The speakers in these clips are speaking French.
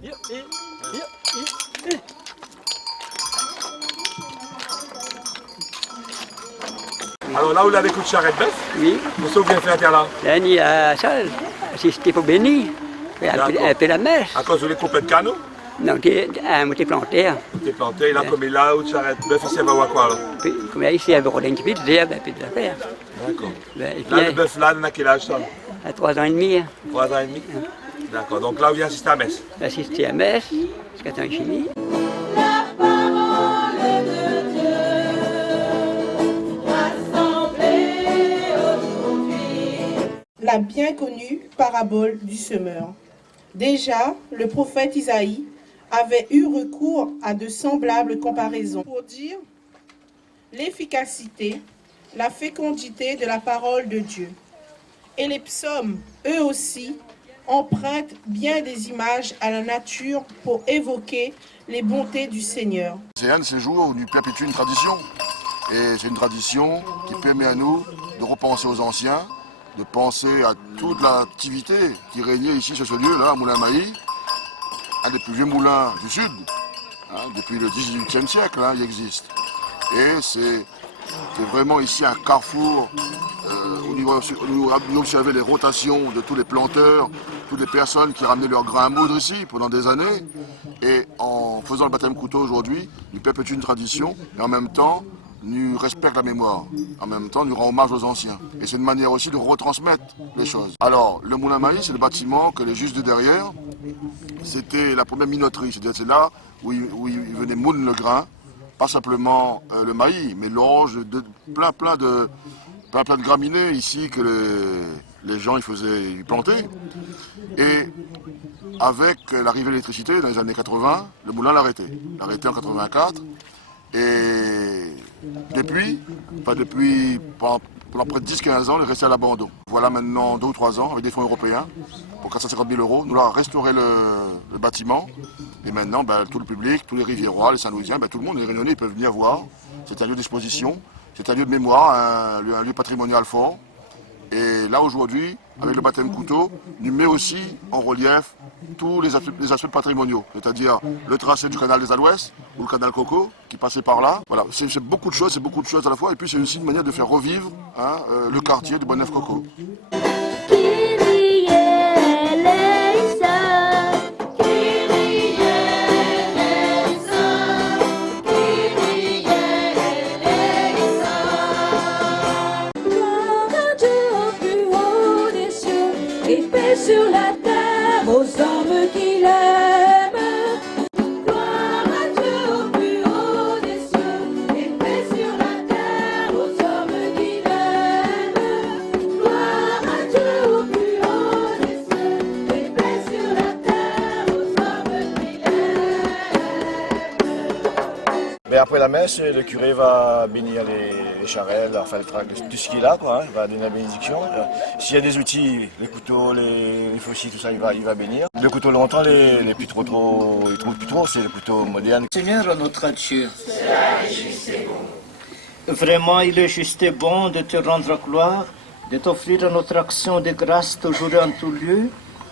Alors là où il a des coups de charrette bœuf, Oui. vous savez bien faire là. Là, il y a ça, c'était pour bénir. Un peu la messe. À cause de les coupes de canot, Donc, on était planté. t'es planté, là comme il a ou de charrette bœuf, il sait pas quoi là. Comme là, ici, il y avait un petit peu de l'affaire. D'accord. Et puis, Là le bœuf là, il a quel âge ça? à 3 ans et demi, 3 ans et demi. D'accord, donc là on vient assister à la messe. assisté à messe, jusqu'à temps fini. La parole de Dieu, rassemblée aujourd'hui. La bien connue parabole du semeur. Déjà, le prophète Isaïe avait eu recours à de semblables comparaisons pour dire l'efficacité, la fécondité de la parole de Dieu. Et les psaumes, eux aussi, empruntent bien des images à la nature pour évoquer les bontés du Seigneur. C'est un de ces jours où nous perpétuons une tradition. Et c'est une tradition qui permet à nous de repenser aux anciens, de penser à toute l'activité qui régnait ici sur ce lieu-là, à Moulin-Mailly, un des plus vieux moulins du Sud. Depuis le XVIIIe siècle, il existe. Et c'est vraiment ici un carrefour où nous observons les rotations de tous les planteurs, toutes les personnes qui ramenaient leur grain à moudre ici pendant des années. Et en faisant le baptême couteau aujourd'hui, nous perpétuons une tradition et en même temps, nous respectons la mémoire. En même temps, nous rendons hommage aux anciens. Et c'est une manière aussi de retransmettre les choses. Alors, le Moulin Mailly, c'est le bâtiment que les juste de derrière, c'était la première minoterie. C'est-à-dire c'est là où ils venaient moudre le grain. Pas simplement le maïs, mais l'orge, plein de graminées ici que les gens ils plantaient. Et avec l'arrivée de l'électricité dans les années 80, le moulin l'a arrêté. L'a arrêté en 84. Et depuis, pendant près de 10-15 ans, il est resté à l'abandon. Voilà maintenant 2 ou 3 ans, avec des fonds européens, pour 450 000 €, nous avons restauré le bâtiment. Et maintenant, tout le public, tous les Riviérois, les Saint-Louisiens, tout le monde, les Réunionnais, ils peuvent venir voir. C'est un lieu d'exposition, c'est un lieu de mémoire, un lieu patrimonial fort. Et là, aujourd'hui, avec le baptême couteau, nous met aussi en relief tous les aspects patrimoniaux, c'est-à-dire le tracé du canal des Alouettes ou le canal Coco qui passait par là. Voilà, c'est beaucoup de choses à la fois. Et puis c'est aussi une manière de faire revivre le quartier de Bonneuf-Coco. Sur la terre, aux hommes qu'il aime. Gloire à Dieu au plus haut des cieux, et paix sur la terre, aux hommes qu'il aime. Gloire à Dieu au plus haut des cieux, et paix sur la terre, aux hommes qu'il aime. Mais après la messe, le curé va bénir les charelles, enfin tout ce qu'il a, quoi, il va donner la bénédiction. S'il y a des outils, les couteaux, les faucilles, tout ça, il va bénir. Le couteau longtemps, les plus trop, ils trouvent plus trop, c'est le couteau moderne. Seigneur notre Dieu, vraiment il est juste et bon de te rendre gloire, de t'offrir notre action de grâce toujours et en tout lieu.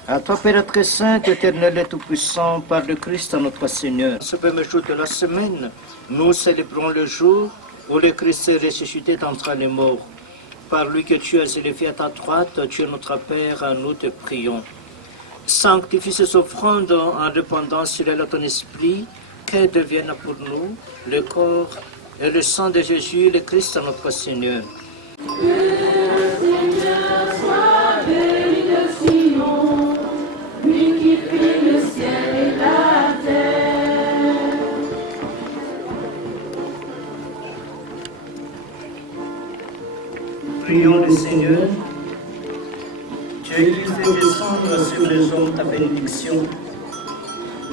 À toi, Père très saint, éternel et tout-puissant, par le Christ notre Seigneur. Ce premier jour de la semaine, nous célébrons le jour où le Christ est ressuscité d'entre les morts. Par lui que tu as élevé à ta droite, tu es notre Père, nous te prions. Sanctifie ces offrandes en répandant sur elles ton esprit, qu'elles deviennent pour nous le corps et le sang de Jésus, le Christ notre Seigneur. Prions le Seigneur, Dieu qui fait descendre sur les hommes ta bénédiction,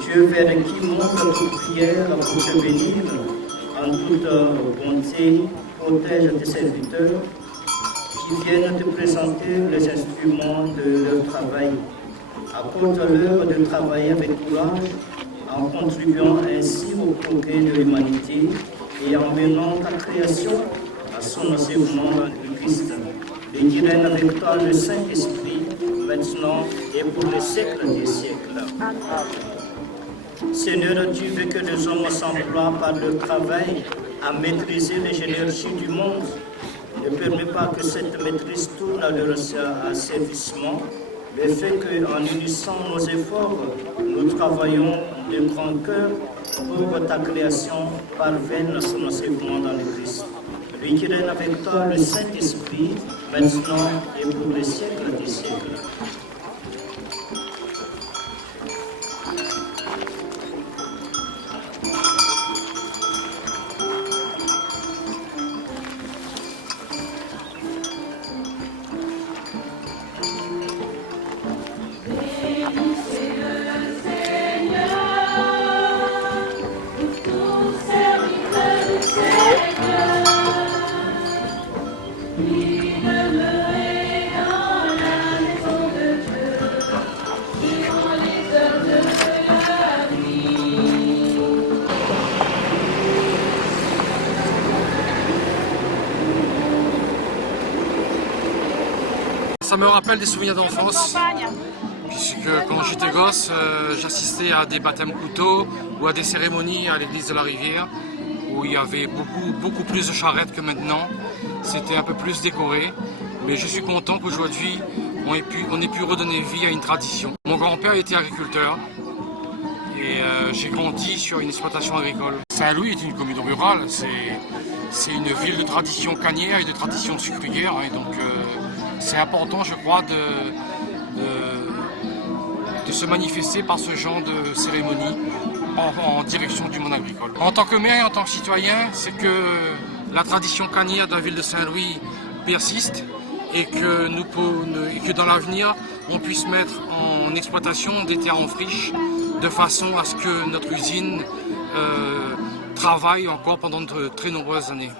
Dieu vers qui montre toute prière pour te bénir, en toute bonté, protège tes serviteurs qui viennent te présenter les instruments de leur travail. Accorde-leur de travailler avec courage, en contribuant ainsi au progrès de l'humanité et en menant ta création à son enseignement de Christ, et qui règne avec toi le Saint-Esprit, maintenant et pour les siècles des siècles. Amen. Seigneur, tu veux que les hommes s'emploient par le travail à maîtriser les énergies du monde. Ne permets pas que cette maîtrise tourne à leur asservissement, mais fais qu'en unissant nos efforts, nous travaillons de grand cœur pour que ta création parvienne à son enseignement dans le Christ. Lui qui règne avec toi, le Saint-Esprit, maintenant et pour les siècles des siècles. Ça me rappelle des souvenirs d'enfance, puisque quand j'étais gosse, j'assistais à des baptêmes couteaux ou à des cérémonies à l'église de la Rivière, où il y avait beaucoup plus de charrettes que maintenant. C'était un peu plus décoré, mais je suis content qu'aujourd'hui, on ait pu redonner vie à une tradition. Mon grand-père était agriculteur et j'ai grandi sur une exploitation agricole. Saint-Louis est une commune rurale, c'est une ville de tradition cannière et de tradition sucrière, et donc c'est important, je crois, de se manifester par ce genre de cérémonie en direction du monde agricole. En tant que maire et en tant que citoyen, c'est que la tradition cannière de la ville de Saint-Louis persiste et que dans l'avenir, on puisse mettre en exploitation des terres en friche de façon à ce que notre usine travaille encore pendant de très nombreuses années.